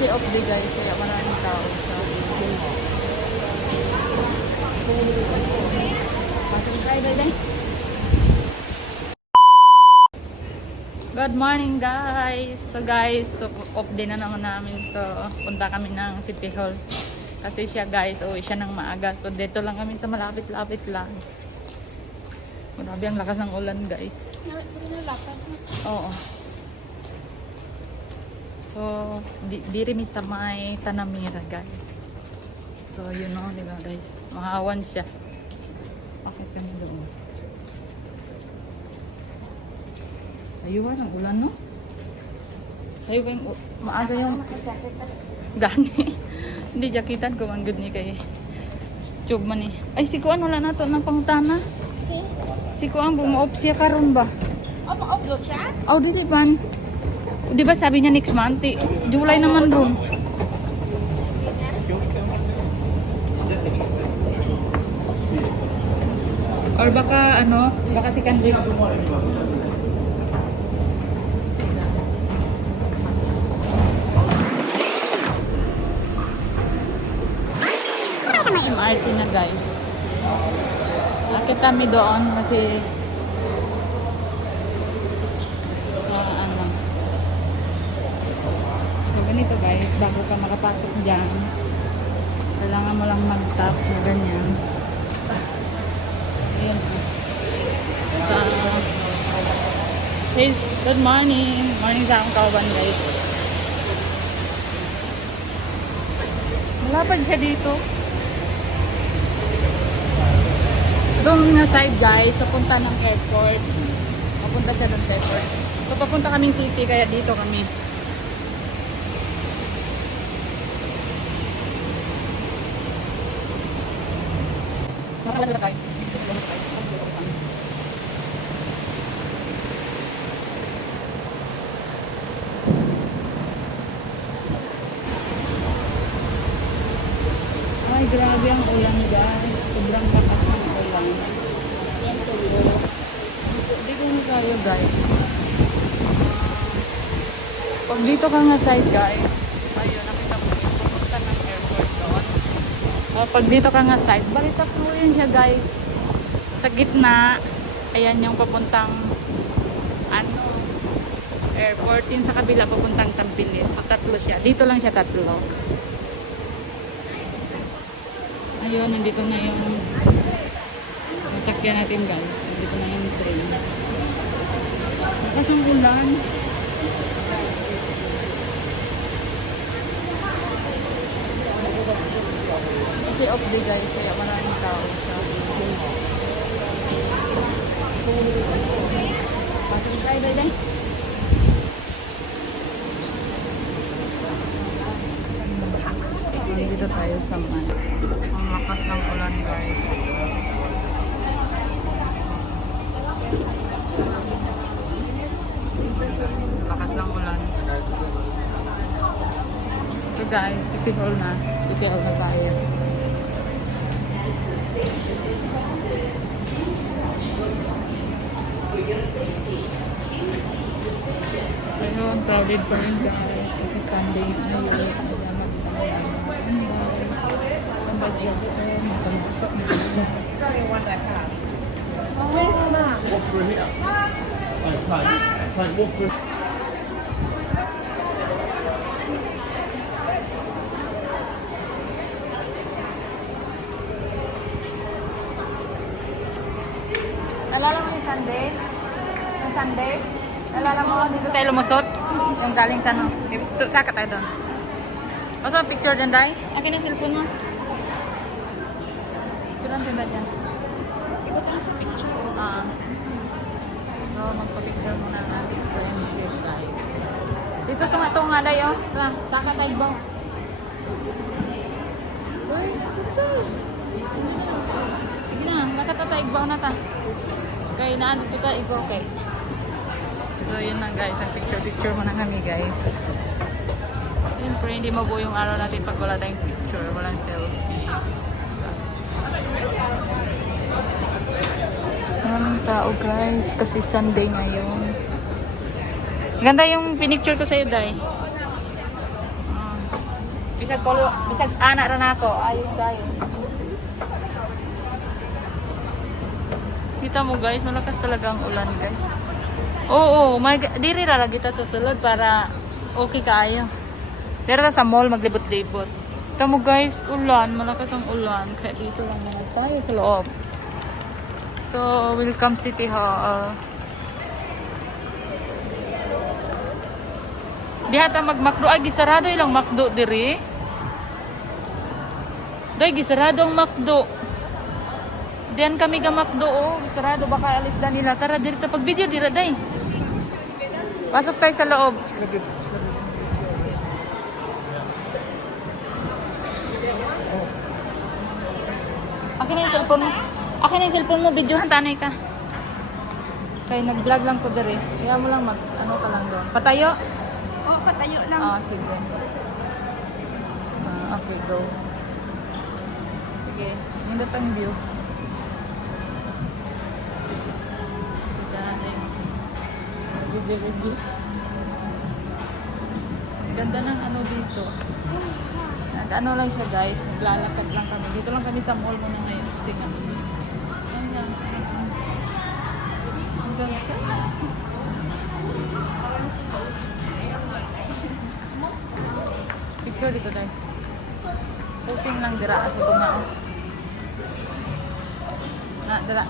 Day off day guys, kaya maraming tao sa Good morning guys! So guys, off day na naman namin. So punta kami ng City Hall. Kasi siya guys, uwi siya ng maaga. So dito lang kami sa malapit-lapit lang. Grabe ang lakas ng ulan guys. Oo. So, di rin sa may Tanamira guys. So, you know, diba guys? Mahawan siya. Bakit kami doon? Sayuan ang ulan, no? Sayo kayong maaga yung gani. Hindi jakitan ko ang good ni kay tube man eh. Ay, si Kuan wala na to ng pangutana. Si Kuan bumuop siya karon ba? Maop do siya? Oh, dili ban. Di ba sabi niya next month? July naman ron. Or baka ano, baka si Kendrick. MRT na guys. Nakita kami doon kasi ganito guys, bago ka makapasok dyan kailangan mo lang mag-tap na ganyan. Ayan. Hey, good morning sa akong kauban guys. Malapad siya dito doon nga side guys, papunta ng airport. Papunta siya ng airport, so papunta kaming city kaya dito kami. Ay, grabe ang ulan guys. Sobrang lakas ng ulan. Hindi ko na tayo guys. Pag dito ka nga side guys, ayun, nakita mo yung pupunta ng airport doon. Pag dito ka nga side, balitak mo yun siya guys. Sa gitna, ayan yung papuntang ano, airport. Yung sa kabila papuntang Tampilis. So tatlo siya. Dito lang siya tatlo. Ayun, nandito na yung masakyan natin guys. Nandito na yung train. Lakas ng ulan. Kasi off day guys, kaya maraming tao sa dito tayo sa man. Ang lakas ng ulan guys. Lakas ng ulan. So guys, City Hall na. City Hall na tayo. Ayun, crowded pa rin guys. Kasi Sunday ngayon. Where's Mom? Walk through here. Walk through. Nalala mo yung Sunday? Yung Sunday? Nalala mo dito tayo lumusot? Yung galing sa ano? Saka tayo doon. Basta picture dyan, Day? Akin ang cellphone mo. Picture lang tayo dyan. Ikot lang sa picture. So, magpa-picture muna natin friendship, guys. Dito sa nga ito nga, Day, oh. Saka tayo ba? Sige na, makatataig ba na ta? Okay, naan dito ka, igo, okay. So, yun na guys, ang picture muna kami guys. Siyempre, hindi mabuo yung araw natin pag wala tayong picture, walang selfie. Maraming tao guys, kasi Sunday ngayon. Ganda yung pinicture ko sa'yo, Day. bisag anak ra nako. Ayos kayo. Kita mo guys, malakas talaga ang ulan guys. Oo, diri ra kita sa sulod para okay kaayo. Diri ta sa mall maglibot-libot. Kita mo guys, ulan, malakas ang ulan. Kaya dito lang muna tayo sa loob. So, welcome City Hall. Diha ta mag-McDo. Ay, gisarado ilang McDo diri. Day, gisarado ang McDo. Diyan kami ga McDo, oh. Gisarado, baka alis na nila. Tara, diri ta pag-video, dira, day. Pasok tayo sa loob. Akin na yung cellphone mo. Akin na yung cellphone mo, videohan, tanay ka. Kaya nag-vlog lang ko diri. Kaya mo lang ano ka lang doon. Patayo? Oh, patayo lang. Sige. Okay, go. Sige, nindot ang view. Guys. Review. Ganda ng ano dito. Nag-ano lang siya guys, naglalakad lang kami. Dito lang kami sa mall muna ngayon. Tingnan. Ayan. Ang ganda. Picture dito dahil. Posting lang dira sa tungao. Dira.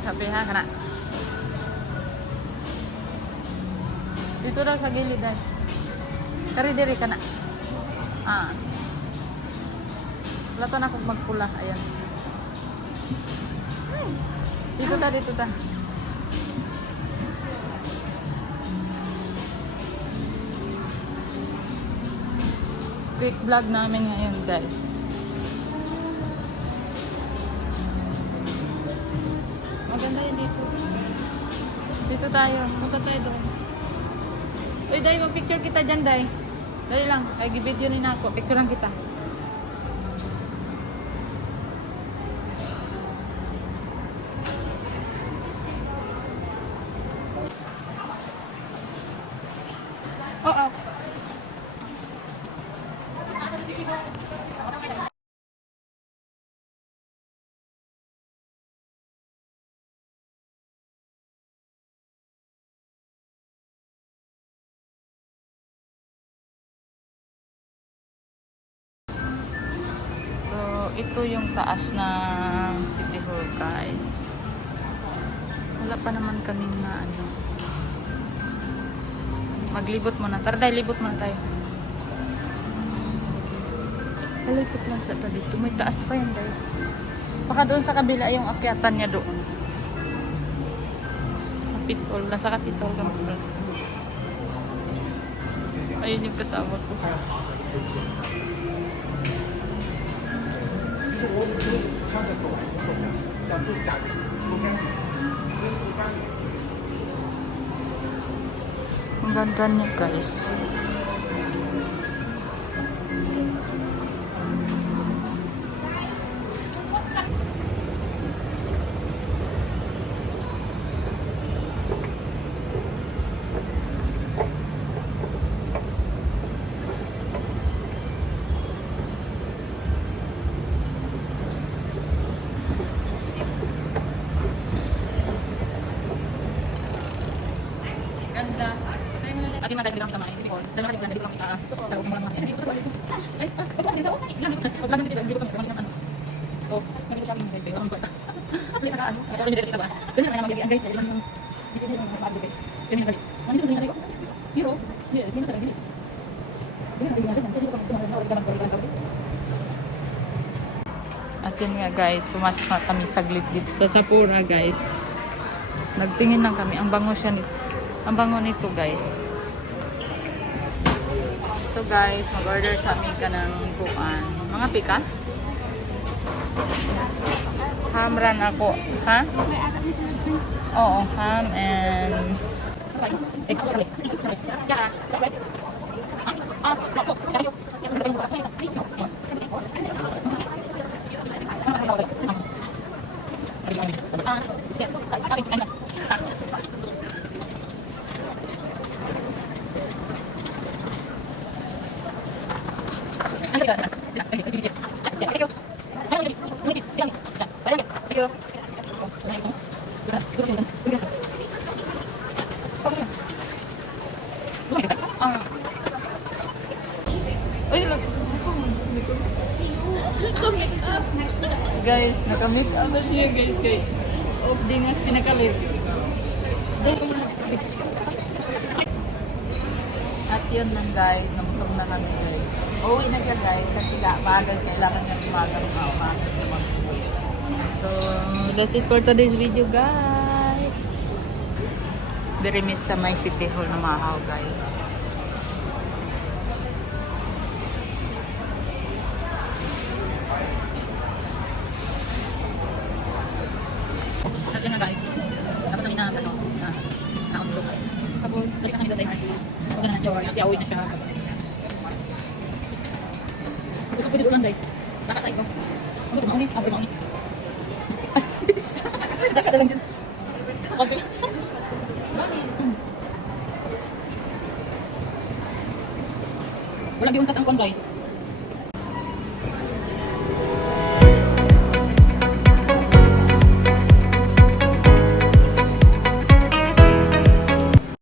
Sabi ha kana. Dito daw sa gilid dahil. Kari diri kana. Wala to na akong magpula. Ayan. Dito ta. Quick vlog namin ngayon guys. Maganda yun dito. Dito tayo. Punta tayo doon. Uy, Day, mag-picture kita dyan, Day. Dali lang. Ay, video rin ako. Picture lang kita. Oo. So, ito yung taas ng City Hall, guys. Wala pa naman kaming na ano. Maglibot muna. Tara, Day, libot muna tayo. Halipot lang siya dito. May taas pa yan, guys. Baka doon sa kabila yung akyatan niya doon. Kapitol. Nasa Kapitol ka mag-vlog. Ayun yung kasama ko. Ang ganda niya guys. Ganda. Atin mga guys, dito kami sa mga City Hall. Dalawa kasi dito kami sa loob ng mga dito. Ay, dito. Sila dito. Dito kami ano. So, nandito shopping guys. Ang kwenta. Please na ano. Sa rin dito ba? Dito na mga guys, dito lang. Dito na mga balik. Kami balik. Nandito din dito. Hero. Yes, sino talaga dito. Dito na guys, dito kami. At yun nga guys, sumasok na kami saglit dito sa Sapura guys. Nagtingin lang kami. Ang bango siya nito. Ang bango nito guys. So guys, mag-order sa amin ka ng kuan. Mga pika? Hamran ako. Ha? Oo, ham and... Yes. Guys, naka-make up na siya guys kay off din nga pinakalit. At yun lang guys, nabusog na kami guys. Uuwi na siya guys kasi bagal kailangan niya umagang umagas na mag-uwi. So, that's it for today's video guys. Very miss sa may City Hall na Mahaw guys. Kasi nga guys, tapos kami na nakakulog. Tapos, balik na kami doon sa MRT. Huwag na ng George, kasi away na siya. Gusto ko dito lang guys. Saka tayo ko. Ano ito maunit? Ako maunit. Daka na lang siya. Okay. Wala giuntat ang konvoy.